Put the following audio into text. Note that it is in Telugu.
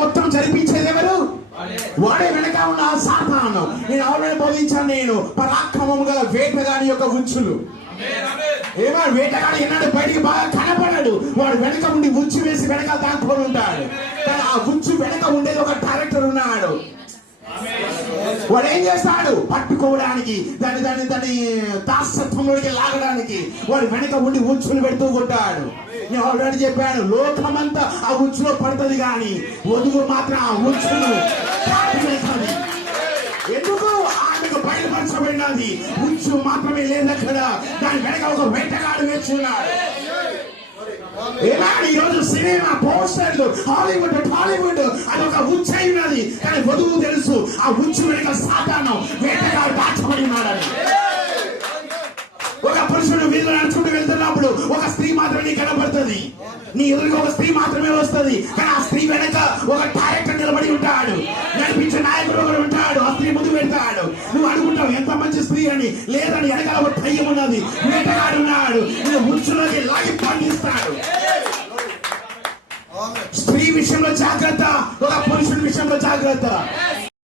మొత్తం జరిపించేది ఎవరు? వాడే వెనక ఉన్న సాతాను. నేను ఆల్రెడీ బోధించాను. నేను పరాక్రమం గల వేటగాని యొక్క ఉచ్చులు. ఏమో వేటగాడు ఎన్నాడు బయటికి బాగా కనపడాడు. వాడు వెనక ఉండి ఉచ్చు వేసి వెనక దాంట్లో ఉంటాడు. కానీ ఆ ఉచ్చు వెనక ఉండేది ఒక డైరెక్టర్ ఉన్నాడు. వాడు ఏం చేస్తాడు? పట్టుకోవడానికి, దాన్ని దాసత్వంలోకి లాగడానికి వాడు వెనక ఉండి ఉచ్చులు పెడుతూ ఉంటాడు. నేను ఆల్రెడీ చెప్పాను, లోకమంతా ఆ ఉచ్చులో పడుతుంది కానీ వధువు మాత్రం ఆ ఉచ్చును దాటివేస్తుంది. ఎందుకు? ఆమెకు బయలుపరచబడినది. ఉచ్చు మాత్రమే లేదు అక్కడ, దాని వెనక ఒక వేటగాడు వేస్తున్నాడు. ఏమైనా ఈరోజు సినిమా పోస్టర్లు హాలీవుడ్ అదొక ఉచ్చు అయి ఉన్నది. కానీ వధువు తెలుసు ఆ ఉచ్చు వెనక సాతాను వేటగాడు దాచబడి ఉన్నాడని. ఒక పురుషుడు వీధిలో నడుచుకుంటూ వెళ్తున్నప్పుడు ఒక స్త్రీ మాత్రమే కనబడుతుంది. నీ ఎదురుగా ఒక స్త్రీ మాత్రమే వస్తుంది. కానీ ఆ స్త్రీ వెనక ఒక డైరెక్టర్ నిలబడి ఉంటాడు. నడిపించే నాయకుడు ఒకడు ఉంటాడు. ఆ స్త్రీ ముందు పెడతాడు. నువ్వు అనుకుంటావు ఎంత మంచి స్త్రీ అని. లేదని వెనకాల ఒక దయ్యం ఉన్నది, వేటగాడు ఉన్నాడు. నువ్వు ఉచ్చులోకి లాగి పండిస్తాడు. స్త్రీ విషయంలో జాగ్రత్త, ఒక పురుషుడి విషయంలో జాగ్రత్త.